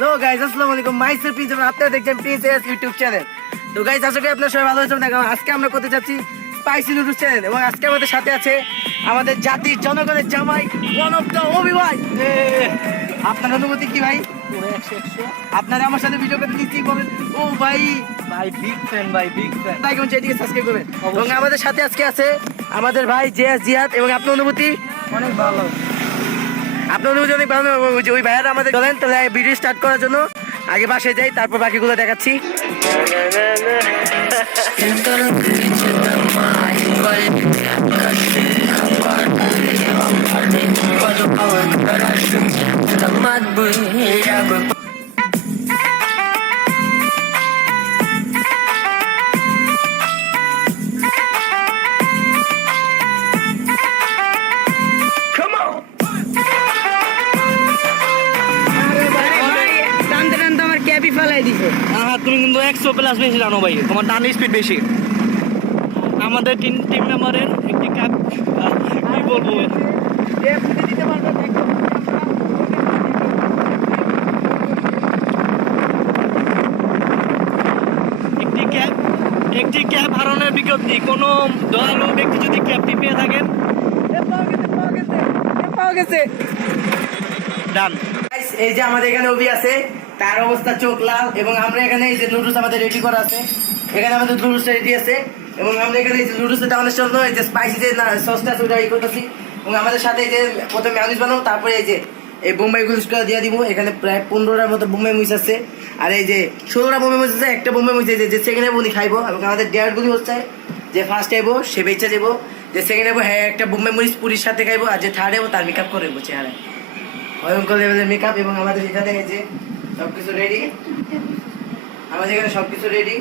Hello guys, আসসালামু আলাইকুম। Myself Prince, আপনারা দেখছেন প্রিন্সেস ইউটিউব চ্যানেল। তো গাইস, আশা করি আপনারা সবাই ভালো আছেন। দেখো আজকে আমরা করতে যাচ্ছি স্পাইসি নুডলস চ্যানেল, এবং আজকে আমাদের সাথে আছে আমাদের জাতির জনগণের জামাই ওয়ান অফ দ্য অভি ভাই। আপনার অনুভূতি কি ভাই? আপনারা আমার সাথে ভিডিও করতে দিচ্ছি, বলেন ও ভাই। ভাই বিগ ফ্যান, ভাই বিগ ফ্যান। লাইক এবং চ্যানেলটিকে সাবস্ক্রাইব করবেন। এবং আমাদের সাথে আজকে আছে আমাদের ভাই জিয়াদ জিয়াদ। এবং আপনার অনুভূতি? অনেক ভালো। আপনার অনুভূতি অনেক ভালো। ওই ভাইয়ারা আমাদের চলেন তাহলে ভিডিও স্টার্ট করার জন্য আগে বাসায় যাই, তারপর বাকিগুলো দেখাচ্ছি। তুমি কিন্তু 100 প্লাস বেশি জানো ভাই, তোমার টান স্পিড বেশি। আমাদের টিম মেম্বারের একটি কাপ কি বলবো, একটি ক্যাব হারানোর বিজ্ঞপ্তি। কোনো দয়ালু ব্যক্তি যদি ক্যাবটি পেয়ে থাকেন, ডান। এই যে আমাদের এখানে অভি আছে, তার অবস্থা চোখ লাল। এবং আমরা এখানে এই যে নুডলস আমাদের রেডি করা আছে, এখানে আমাদের নুডলস রেডি আছে। এবং আমরা এখানে এই যে নুডলস আমাদের জন্য এই যে স্পাইসি যে সসটা আছে ওটা ই করতেছি। এবং আমাদের সাথে এই যে প্রথমে ম্যায়োনিজ বানাবো, তারপরে এই যে এই বোম্বাই গুলিশটা দিয়ে দিব। এখানে প্রায় 15টার মতো বোম্বাই মুইচ আছে, আর এই যে 16টা বোম্বাই মুইচ আছে। একটা বোম্বাই মুইচ যে সেকেন্ড আইব উনি খাইবো। এবং আমাদের ডেয়ারগুলি হচ্ছে যে ফার্স্ট আইবো সে বেচা যাবো, যে সেকেন্ড আইবো হ্যাঁ একটা বোম্বাই মরিচ পুরীর সাথে খাইবো, আর যে থার্ড আইবো তার মেকআপ করে দেবো চেহারায়, ভয়ঙ্কর লেভেলের মেকআপ। এবং আমাদের এখানে এই যে সবকিছু রেডি, আমাদের এখানে সবকিছু রেডি।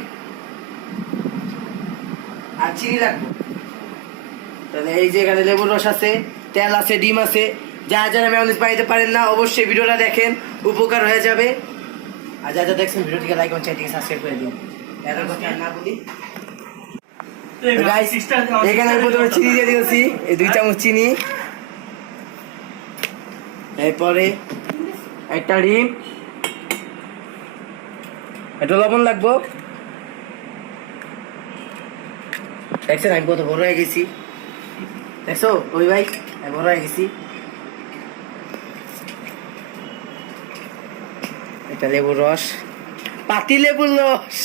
আর চিনি রাখবো, তাহলে এই যে এখানে লেবুর রস আছে, তেল আছে, ডিম আছে। যারা যারা মেয়োনিজ বানাইতে পারেন না, অবশ্যই ভিডিওটা দেখেন, উপকার হয়ে যাবে। আর যারা যারা দেখছেন ভিডিওটিকে লাইক এবং চ্যানেলটিকে সাবস্ক্রাইব করে দিন। এর কথা আর না বলি, এখানে আমি প্রথমে চিনি দিয়ে দিয়েছি, এই 2 চামচ চিনি। এরপরে একটা ডিম, একটু লবণ লাগবো। দেখছেন আমি কত বড় হয়ে গেছি, দেখছো ওই ভাই আমি বড় হয়ে গেছি। এটা লেবুর রস, পাতি লেবুর রস।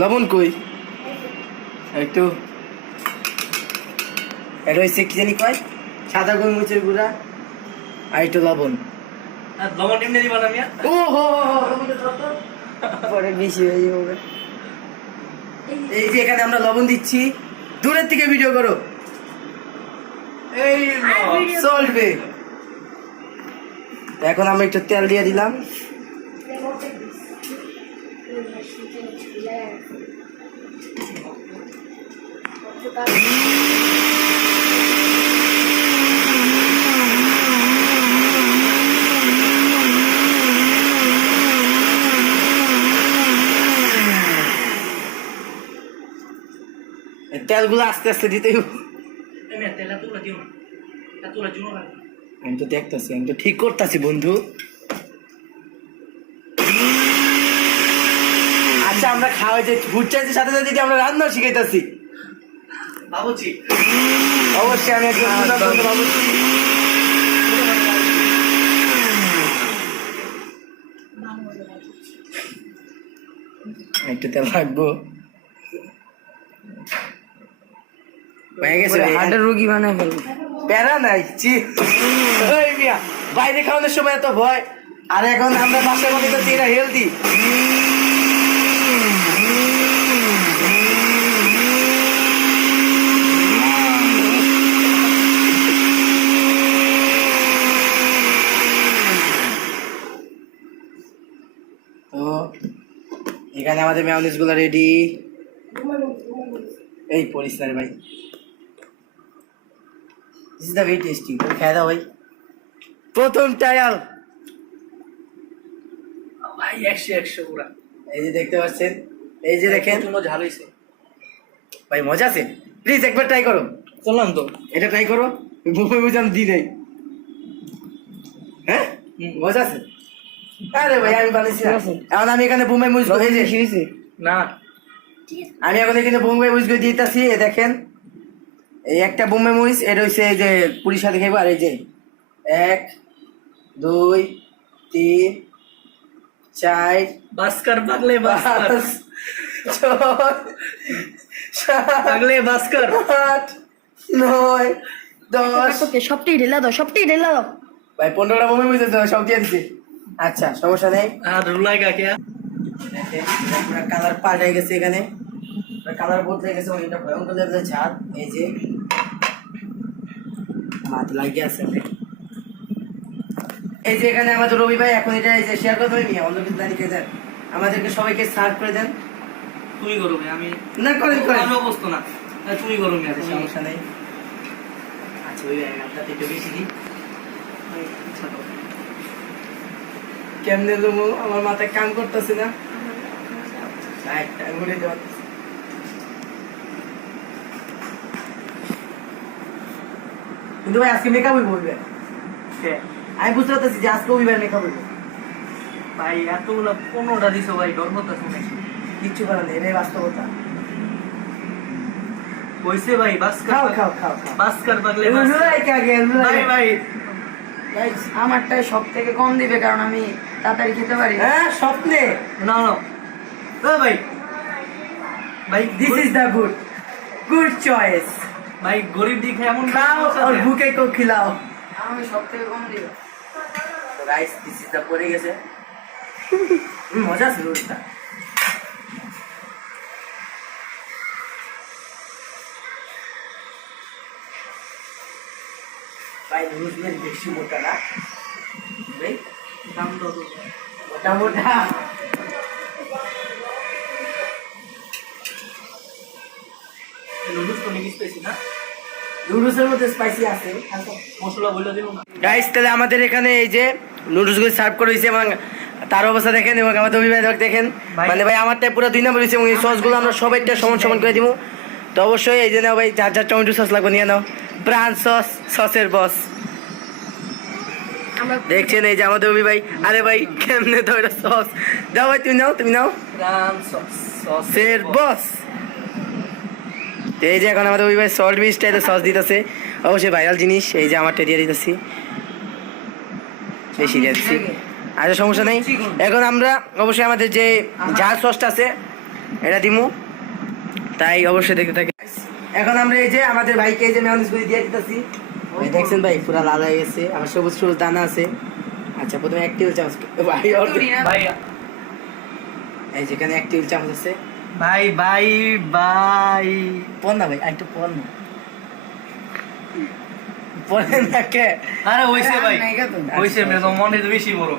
লবণ কই একটু, এটা হচ্ছে কি জানি কয়, সাদা গোলমরিচের গুঁড়া, আর একটু লবণ। লবণ এমনি দিবা না মিয়া? ও হো পরে বেশি হয়ে যাবে। এই যে এখানে আমরা লবণ দিচ্ছি, দূরের থেকে ভিডিও করো, এই চলবে। এখন আমরা একটু তেল দিয়ে দিলাম। তেলগুলো আস্তে আস্তে দিতে হবে। আমি তো দেখতেছি, আমি তো ঠিক করতেছি বন্ধু। আচ্ছা আমরা খাওয়া যে ফুড চাইছি, সাথে সাথে আমরা রান্না শিখাইতেছি বাবুজি। অবশ্যই আমি একজন বাবুজি। একটু তেল রাখবো, হার্টের রোগী বানায় ফেলবো। প্যারা নাই বাইরে খাওয়ানোর সময় এত ভয়, আর এখন আমরা বাসার মধ্যে তো এরা হেলদি। তো এখানে আমাদের মেয়োনিজ গুলো রেডি। এই পরিষ্কার ভাই, this is the very tasty. খেয়ে দাও ভাই, প্রথম ট্রায়াল ভাই 100 পুরা। এই যে দেখতে পাচ্ছেন, এই যে দেখেন ঝাল হয়েছে ভাই, মজা আছে। প্লিজ একবার ট্রাই করো। করলাম তো, এটা ট্রাই করো, বুঝাম দি নেই। হ্যাঁ মজা আছে আরে ভাই আমি বানাইছি না। ঠিক আছে। এখন আমি এখানে বোম্বাই মরিচ এই যে বেশি হয়েছে? না আমি এখন এখানে বোম্বাই মরিচ করে দিতেছি দেখেন এই একটা বোম্বাই মরিচ এটা হচ্ছে এই যে পুরীর সাথে খাইবো আর এই যে 1 2 3 4 বাস্কার পাগলে বাস্কার 5 6 7 পাগলে বাস্কার 8 9 10 ওকে সবটাই ঢেলা দাও সবটাই ঢেলা দাও ভাই 15টা বোম্বাই মরিচ আছে সব দিয়ে দিছি আচ্ছা সমস্যা নেই আর রুলাই কাকে কালার পাল্টে গেছে এখানে কালার বদলে গেছে এটা ভয়ঙ্কর লেভেলের ঝাল এই যে হাত লাগিয়ে আছে এই যে এখানে আমাদের রবি ভাই এখন এটা এই যে শেয়ার করে দেবেন অন্য কিছু দাঁড়িয়ে দেন আমাদেরকে সবাইকে সার্ভ করে দেন তুমি করো ভাই, আমি না করেন করেন আমি অবস্থ না তুমি করো মিয়া তুমি সমস্যা নেই আচ্ছা ওই আপনার একটু বেশি দিই কেমনে দেবো আমার মাথায় কাম করতেছে না একটা ঘুরে দেওয়া কিন্তু ভাই আজকে মেকআপ হইব বলবে আমি বুঝতে পারতেছি যে আজকে ওইবার মেকআপ হইব ভাই এতগুলো 15টা দিছো ভাই ডর করতেছো নাকি কিচ্ছু করার নেই এটাই বাস্তবতা কইছে ভাই বাস্কার খাও খাও খাও খাও বাস্কার পাগলে লুলাই কে আগে ভাই ভাই গাইস আমারটাই সব থেকে কম দিবে কারণ আমি তাড়াতাড়ি খেতে পারি হ্যাঁ স্বপ্নে না না ভাই ভাই this is the good good choice ভাই গরিব দিকে এমন খাও আর বুকে কো খিলাও আমি সব থেকে কম দিবে রাইস দিস ইজ দ্য পড়ে গেছে মজা আছে রোজটা ভাই নুডলস বেশি মোটা না ভাই দাম দাও তো। মোটা মোটা নুডলস তো নিকিস পেয়েছি না নুডলসের মধ্যে স্পাইসি আছে মশলা বলে দিল না গাইস তাহলে আমাদের এখানে এই যে নুডলসগুলো সার্ভ করে হয়েছে এবং তার অবস্থা দেখেন এবং আমাদের অভিভাবক দেখেন ভাই। মানে ভাই আমারটা পুরো 2 নম্বর হয়েছে এবং এই সসগুলো আমরা সবাইটা সমান সমান করে দিব তো অবশ্যই এই যে নাও ভাই যার যার টমেটো সস লাগবে নিয়ে নাও প্রাণ সস সসের বস আমরা দেখছেন এই যে আমাদের অভি ভাই আরে ভাই কেমনে তো এটা সস দাও ভাই তুমি নাও রাম সস সসের বস এই যে এখন আমাদের অভি ভাই সল্ট বিচ স্টাইলে সস দিতেছে অবশ্যই ভাইরাল জিনিস এই যে আমারটা দিয়ে দিতেছি বেশি দিয়ে দিচ্ছি আচ্ছা সমস্যা নেই এখন আমরা অবশ্যই আমাদের যে ঝাল সসটা আছে এটা দিমু তাই অবশ্যই দেখতে থাকি এখন আমরা এই যে আমাদের ভাইকে এই যে মেয়নিজ করে দিয়ে দিতেছি ওই দেখছেন ভাই পুরো লাল হয়ে গেছে আমার সবুজ সবুজ দানা আছে আচ্ছা প্রথমে 1 টেবিল চামচ ভাই ভাই এই যেখানে 1 টেবিল চামচ আছে ভাই ভাই ভাই পড় না ভাই একটু পড় না পড়েন না কে আরে হইছে ভাই নাই গা তো। হইছে মে তো মনে তো বেশি বড়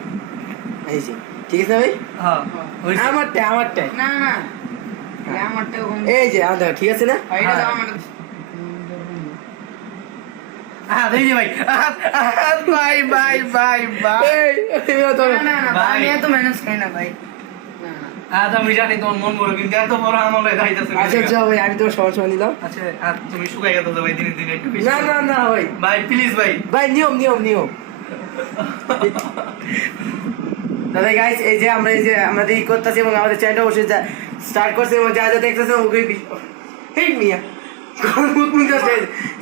এই যে ঠিক আছে ভাই হ্যাঁ হইছে আমারটা না না এই আমারটাও কম এই যে আমাদের ঠিক আছে না এটা দাও আমার এই যে ভাই ভাই ভাই ভাই ভাই এই তো না না না ভাই। আমি এত মেহনত খাই না ভাই না না আমি জানি তোমার মন বড় কিন্তু এত বড় আমলে যাইতেছে আচ্ছা যাও ভাই আমি তোমার সমস্যা নিলাম আচ্ছা আর তুমি শুকাই গেছো ভাই দিনে দিনে একটু বেশি না না না ভাই ভাই প্লিজ ভাই ভাই নিয়ম দাদা গাইস এই যে আমরা আমাদের ই করতেছি এবং আমাদের চ্যানেলটা অবশ্যই স্টার্ট করছে এবং যা যা দেখতেছে ওকে হেই মিয়া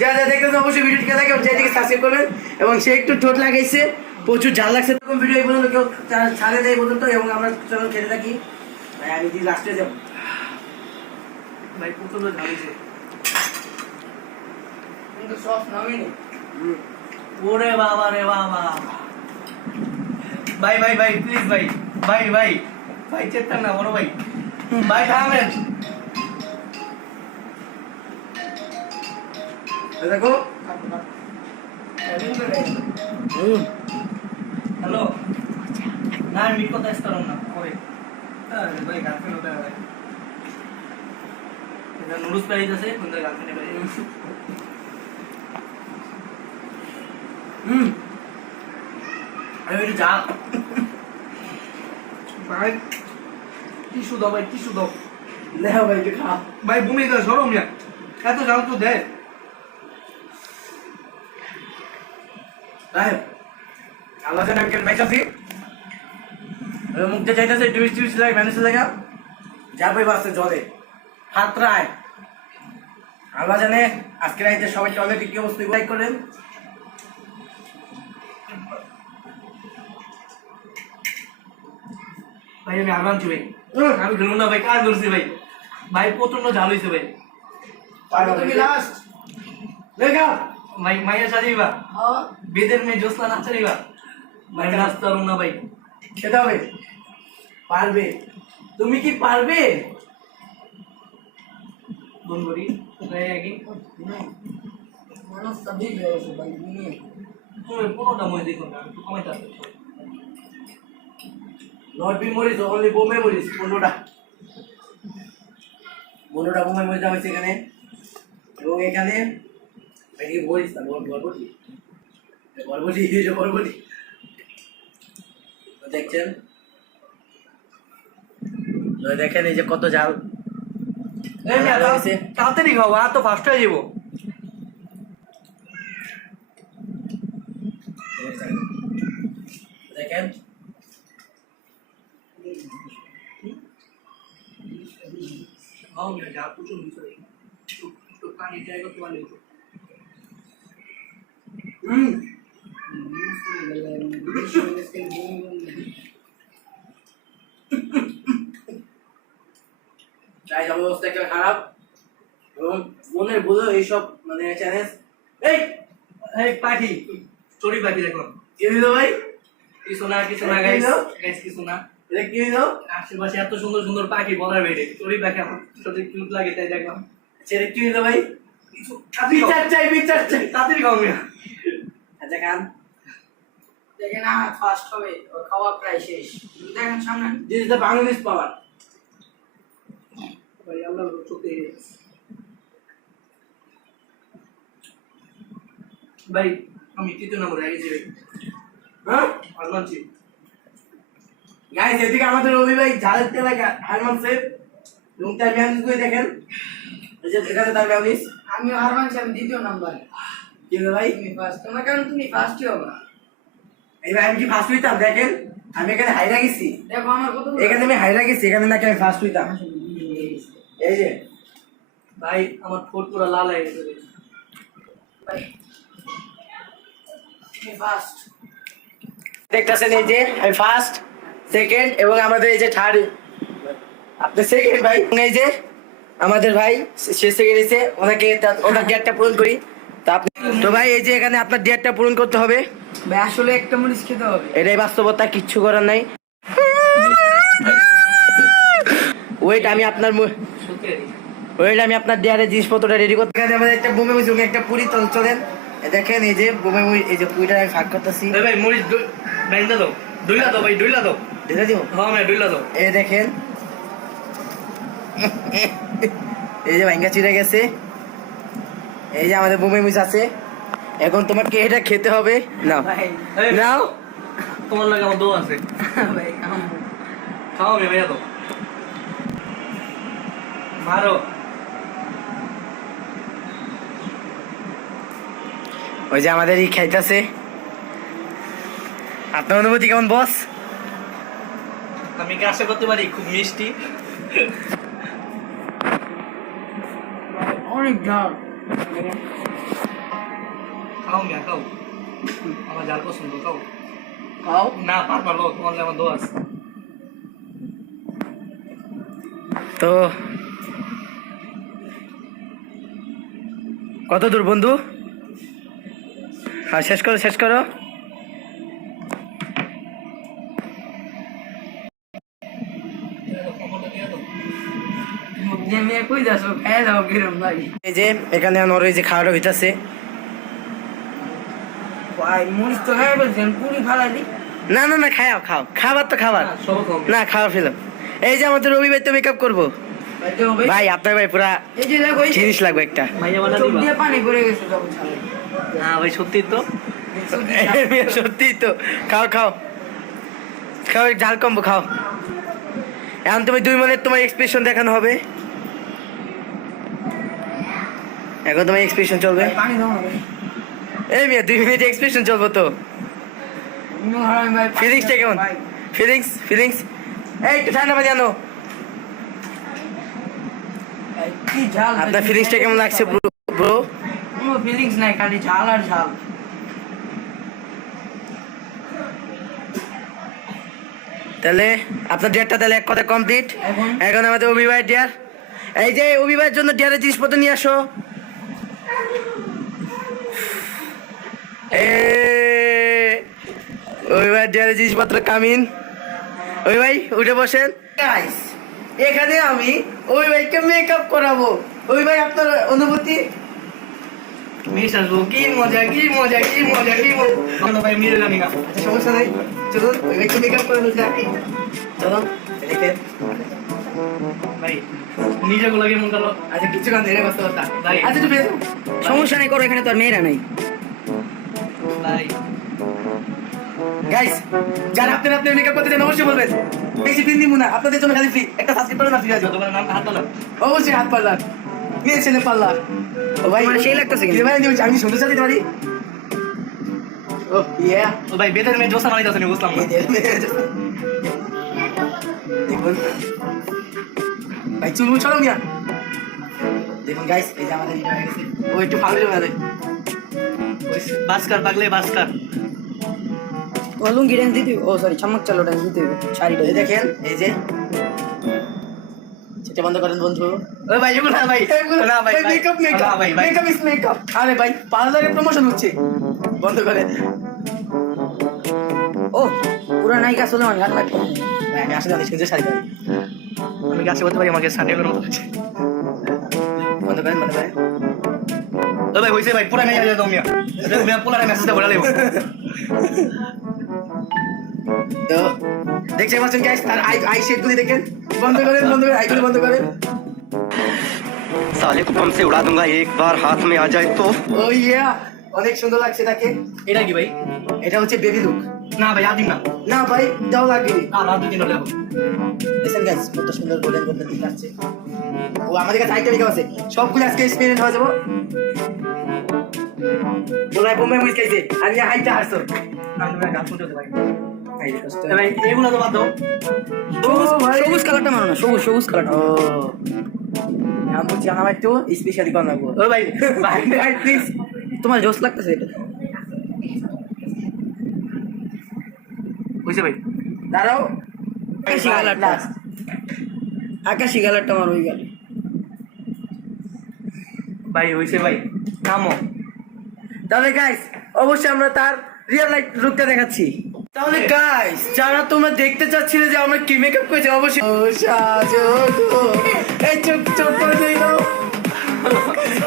যা যা দেখতেছে অবশ্যই ভিডিওটিকে দেখে চ্যানেলটিকে সাবস্ক্রাইব করবেন এবং সে একটু ঠোঁট লাগাইছে প্রচুর ঝাল লাগছে এরকম ভিডিও এই পর্যন্ত কেউ ছাড়ে দেয় পর্যন্ত এবং আমরা চলো খেতে থাকি ভাই আমি যদি লাস্টে যাবো ভাই প্রচুর ঝালিছে কিন্তু সস নামিনি ওরে বাবা রে বাবা ভাই ভাই ভাই প্লিজ ভাই ভাই ভাই ভাই চেষ্টা না বড় ভাই ভাই থামেন দেখো হ্যালো না আমি কথা আসতাম না ওই ভাই গার্লফ্রেন্ড হতে হবে এটা নুডলস প্রাইস আছে কোন গার্লফ্রেন্ড প্রাইস আমি একটু যা ভাই টিস্যু দাও ভাই টিস্যু দাও দেখো ভাই একটু খাও ভাই বমি করে সরম না এত যাও তো দে ভাই আল্লাহ জানে আমি কেন পাইতাছি মুখতে চাইতেছে টুইস্ট লাগে ম্যানেজ লাগা যাবে বাসে জলে হাত রায় আল্লাহ জানে আজকে রাইতে সবাই টয়লেটে কি অবস্থা লাইক করেন ভাই আমি আর মানছি ভাই আমি খেলবো না ভাই কাজ করছি ভাই ভাই প্রচন্ড ঝাল হয়েছে ভাই তুমি লাস্ট লেখা ভাই মাইয়া সারিবা বেদের মেয়ে জোসলা নাচ সারিবা ভাই নাচতে পারবো না ভাই খেতে হবে পারবে তুমি কি পারবে বন করি কোথায় আগে মানুষ সবই গেছে ভাই নিয়ে তুমি পুরোটা মই দেখো না একটু কমাইতে আসবে নট বি মরিস অনলি বোমে মরিস 15টা বোমে মরিস হয়েছে এখানে এবং এখানে এদিকে মরিস না বরবটি দেখছেন দেখেন এই যে কত জাল তাড়াতাড়ি খাও আর তো ফার্স্ট হয়ে যাবো দেখেন যা প্রচুর বিষয় পানি ট্রাই করতে পারলে তাই অবস্থা একটা খারাপ এবং মনের বুঝো এইসব মানে চ্যালেঞ্জ এই এই পাখি চড়ি পাখি দেখো কি হইলো ভাই কিছু না গাইস কিছু না এটা কি হইলো আশেপাশে এত সুন্দর সুন্দর পাখি বলার বাইরে চড়ি পাখি আমার সাথে কিউট লাগে তাই দেখলাম ছেড়ে কি হইলো ভাই বিচার চাই তাড়াতাড়ি খাও মিয়া আচ্ছা খান দেখেন আমার ফার্স্ট হবে ওর খাওয়া প্রায় শেষ দেখেন সামনে দিস ইজ দ্য বাংলাদেশ পাওয়ার ভাই আল্লাহ চোখে ভাই আমি তৃতীয় নম্বর আগে যাই হ্যাঁ আর মানছি গাইস এদিকে আমাদের রবি ভাই ঝালের তেল হারমান সেফ এবং তার ম্যানেজ করে দেখেন এই যে এখানে তার ম্যানেজ আমি হারমান আমি দ্বিতীয় নাম্বার কি হলো ভাই তুমি ফার্স্ট তোমার কারণ তুমি ফার্স্টই হবে না এই ভাই আমি কি ফার্স্ট হইতাম দেখেন আমি এখানে হাইরা গেছি দেখো আমার কত এখানে আমি হাইরা গেছি এখানে নাকি আমি ফার্স্ট হইতাম এই যে ভাই আমার ঠোঁট পুরো লাল হয়ে গেছে তুমি ফার্স্ট দেখতেছেন এই যে আমি ফার্স্ট সেকেন্ড এবং আমাদের এই যে থার্ড আপনি সেকেন্ড ভাই এই যে আমাদের ভাই সে সেকেন্ড এসে ওনাকে ওনার ডেটটা পূরণ করি তো ভাই এই যে এখানে আপনার ডেটটা পূরণ করতে হবে ভাই আসলে একটা মরিচ খেতে হবে এটাই বাস্তবতা কিচ্ছু করার নাই ওয়েট আমি আপনার ওয়েট আমি আপনার দেয়ারে জিনিসপত্রটা রেডি করতে এখানে আমাদের একটা বোমে মুই একটা পুরি চলেন দেখেন এই যে বোমে মুই এই যে পুরিটা আমি ফাঁক করতেছি ভাই মরিচ বাইন্দা দাও দুইলা দাও ভাই দুইলা দাও দেখে দিব হ্যাঁ ভাই দুইলা দাও এই দেখেন এই যে ভাঙ্গা চিড়ে গেছে এই যে আমাদের বোমে মুজ আছে এখন তোমাকে এটা খেতে হবে নাও ভাই নাও তোমার লাগে আমার দো আছে ভাই খাও আমি ভাইয়া দাও মারো ওই যে আমাদের এই খাইতেছে আপনার অনুভূতি কেমন বস আমি কি আশা করতে পারি খুব মিষ্টি অনেক ঝাল খাও মিয়া খাও আমার জাল পছন্দ খাও খাও না পারবা লো তোমার লাগে আমার দো আছে তো কত দূর বন্ধু হ্যাঁ শেষ করো নেমে কই যাচ্ছ খাই দাও কিরম ভাই এই যে এখানে আমার এই যে খাওয়াটা হইতাছে ভাই মরিচ তো খাই বলছেন পুরি ফালাই দি না খাবার তো খাবার সব খাও না খাওয়া ফেলাম এই যে আমাদের রবি ভাই তো মেকআপ করবো ভাই তো ভাই ভাই আপনার ভাই পুরা এই যে দেখো এই জিনিস লাগবে একটা ভাইয়া বানা চোখ দিবা দিয়ে পানি পড়ে গেছে তখন ছালে না ভাই সত্যি তো সত্যি তো খাও ঝাল কমবো খাও এখন তুমি 2 মিনিট তোমার এক্সপ্রেশন দেখানো হবে এখন তোমার এক্সপ্রেশন চলবে পানি দাও না ভাই এই মিয়া 2 মিনিট এক্সপ্রেশন চলবো তো ফিলিংসটা কেমন? ফিলিংস এই একটু ঠান্ডা পানি আনো। কি ঝাল আপনার ফিলিংসটা কেমন লাগছে ব্রো? কোনো ফিলিংস নাই, খালি ঝাল আর ঝাল। তাহলে আপনার ডিয়ারটা তাহলে এক কথা কমপ্লিট। এখন আমাদের অভিভাবক ডিয়ার, এই যে অভিভাবকের জন্য ডিয়ারের জিনিসপত্র নিয়ে আসো। অভিভাবক ডিয়ারের জিনিসপত্র কামিন। ওই ভাই উঠে বসেন। গাইস এখানে আমি ওই ভাইকে মেকআপ করাবো। ওই ভাই আপনার অনুভূতি? মিস আসবো, কি মজা ভাই, মিলে জানি না। আচ্ছা সমস্যা নাই, চলুন ওই ভাইকে মেকআপ করানো যাক। চলুন দেখেন। ভাই নিজে গুলাকে মন করলো। আচ্ছা কিছুক্ষণ ধরে বসতে পারতাম। ভাই। আচ্ছা একটু বেরো। সমস্যা নেই, করো, এখানে তো আর মেয়েরা নাই। ভাই গাইস যারা আপনার মেকআপ করতে চান অবশ্যই বলবেন, বেশি দিন দিব না, আপনাদের জন্য খালি ফ্রি। একটা সাবস্ক্রাইব করে না, ফ্রি আছে। তোমার নাম হাত তোলা। অবশ্যই হাত পার্লার নিয়েছেন পার্লার। ও ভাই তোমার সেই লাগতেছে কিন্তু। কি ভাই আমি সুন্দর সাথে দিতে পারি। ও ইয়া ও ভাই বেদের মেয়ে জোসা মারি দাসনি, বুঝলাম না। দেখুন ভাই চুল মুছানো মিয়া। দেখুন গাইস এই যে আমাদের হয়ে গেছে। ও একটু ফাউলে মেলে বাসকার পাগলে বাসকার। ও লুঙ্গি ড্যান্স দিতে, ও সরি চামক চালো ড্যান্স দিতে, শাড়িটা এই দেখেন এই যে সেটা বন্ধ করেন বন্ধু। ও ভাই এগুলো না ভাই, না ভাই, ভাই। মেকআপ না ভাই, ভাই। Makeup is makeup. আরে ভাই পার্লারে প্রমোশন হচ্ছে, বন্ধ করেন। ও পুরা নায়িকা সুলেমান গান লাগবে। ভাই আমি আসলে অনেক সুন্দর শাড়ি পরি। আমি গাছে বলতে পারি আমাকে সান্ডিয়ালের মতো লাগছে। বন্ধ করেন বন্ধ করেন। ও ভাই হইছে ভাই, পুরা মেয়ে দাও মিয়া। মিয়া পুরা মেসেজটা বলে দেব। তো দেখতে পাচ্ছেন গাইস তার আই শেডগুলি দেখেন। বন্ধ করেন আইগুলি বন্ধ করেন। साले को बम से उड़ा दूंगा एक बार हाथ में आ जाए तो। ও ইয়া অনেক সুন্দর লাগছে তাকে। এটা কি ভাই? এটা হচ্ছে বেবি লুক। না ভাই আদিন না। না ভাই দাও লাগবে। আর রাত দিন হলে দেখেন গাইস কত সুন্দর গোল্ডেন দিক আসছে। ও আমাদের কাছে আইটেম মেকআপ আছে, সবগুলো আজকে এক্সপেরিয়েন্স হয়ে যাবো। বলাই বোমে মুই খাইছে আমি হাইটা হারছো। আমি ভাই গাছ শুনতে ভাই। এই যে কষ্ট। ভাই এগুলো তো বাদ দাও। সবুজ কালারটা মানো না, সবুজ কালারটা। ও আমি বলছি আমার একটু স্পেশালি কোন লাগবো। ও ভাই ভাই ভাই প্লিজ। তোমার জোস লাগতেছে এটা। হইছে ভাই। দাঁড়াও আকাশি কালারটা, আকাশি কালারটা মার ওই গেল। ভাই হইছে ভাই। নামো। তাহলে গাইস অবশ্যই আমরা তার রিয়েল লাইফ লুকটা দেখাচ্ছি। তাহলে গাইস যারা তোমরা দেখতে চাচ্ছিলে যে আমরা কি মেকআপ করেছি অবশ্যই ও সাজো গো এই চোখ করে দিল।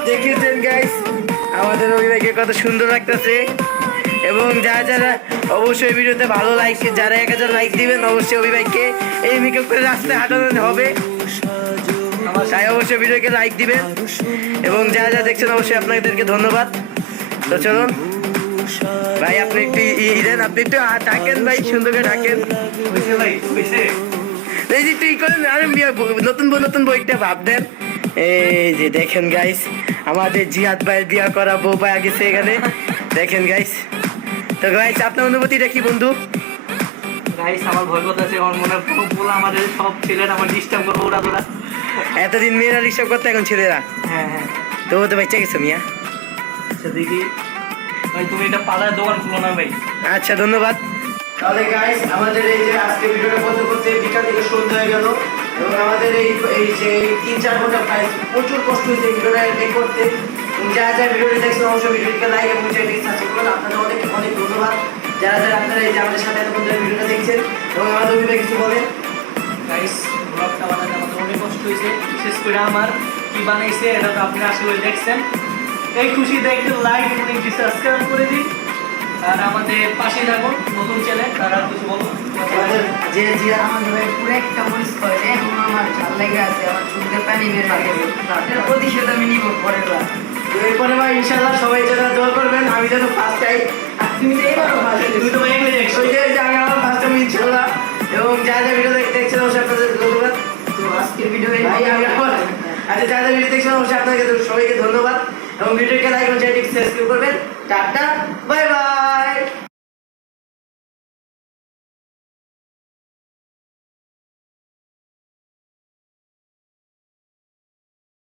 দেখেছেন গাইস আমাদের অভিভাবককে কত সুন্দর লাগতেছে। এবং যারা অবশ্যই ভিডিওতে ভালো লাইক, যারা 1000 লাইক দিবেন অবশ্যই অভিভাবককে এই মেকআপ করে রাস্তায় হাঁটানো হবে। তাই অবশ্যই ভিডিওকে লাইক দিবেন এবং যারা দেখছেন অবশ্যই আপনাদেরকে ধন্যবাদ। তো চলুন ভাই আপনি একটু দেন, আপনি একটু ডাকেন ভাই, সুন্দর করে ডাকেন। হইছে ভাই হইছে। এই যে তুই করেন আরে নতুন বইটা ভাব দেন। এই যে দেখেন গাইস আমাদের জিহাদ ভাইয়ের বিয়া করা বউ পাওয়া গেছে এখানে। দেখেন গাইস। তো গাইস আপনার অনুভূতিটা কি বন্ধু? গাইস আমার ভয় করতেছে, আমার মনে হয় পুরো আমাদের সব ছেলেরা আমার ডিস্টার্ব করবো ওরা তোরা। এতদিন মেয়েরা রিসার্ভ করতে এখন ছেলেরা হ্যাঁ হ্যাঁ। তো ও তো বাচ্চা গেছে মিয়া। আচ্ছা দেখি ভাই তুমি এটা পাড়ার দোকান খুলো না ভাই। আচ্ছা ধন্যবাদ। তাহলে গাইস আমাদের এই যে আজকে ভিডিওটা করতে বিকাল থেকে সন্ধ্যা হয়ে গেল এবং আমাদের এই যে 3-4 ঘন্টা প্রায় প্রচুর কষ্ট হয়েছে ভিডিওটা এডিট করতে। যারা ভিডিওটি দেখছেন অবশ্যই ভিডিওটিকে লাইক এবং চ্যানেলটি সাবস্ক্রাইব করুন। আপনাদের অনেক ধন্যবাদ যারা আপনারা এই যে আমাদের সাথে এতক্ষণ ধরে ভিডিওটা দেখছেন এবং আমাদের অভিভাবক কিছু বলেন। গাইস ব্লগটা বানাতে আমাদের অনেক কষ্ট হয়েছে, বিশেষ করে আমার কি বানাইছে এটা তো আপনারা আসলে দেখছেন। এই খুশি দেখতে লাইক এবং একটি সাবস্ক্রাইব করে দিন আর আমাদের পাশে থাকুন। নতুন চ্যানেল তারা কিছু বলুন। আমাদের যে জিয়া আমাদের ভাই পুরো একটা মরিচ করে, এখন আমার ঝাল লেগে আছে, আমার চুলতে পানি বের হয়ে গেছে। এর প্রতিশোধ আমি নিব পরের বার। এরপরে ভাই ইনশাআল্লাহ সবাই যেন দোয়া করবেন আমি যেন ফার্স্ট টাইম। তুমি তো এবারও ভালো তুমি তো ভাই এগিয়ে দেখছো। ওই যে আমি আমার ফার্স্ট টাইম ইনশাআল্লাহ এবং যারা ভিডিও দেখছেন অবশ্যই আপনাদের ধন্যবাদ। তো আজকের ভিডিও ভাই আমি এখন আচ্ছা যারা ভিডিও দেখছেন অবশ্যই আপনাকে সবাইকে ধন্যবাদ এবং ভিডিওকে লাইক এবং চ্যানেলটি সাবস্ক্রাইব করবেন। Tata bye bye.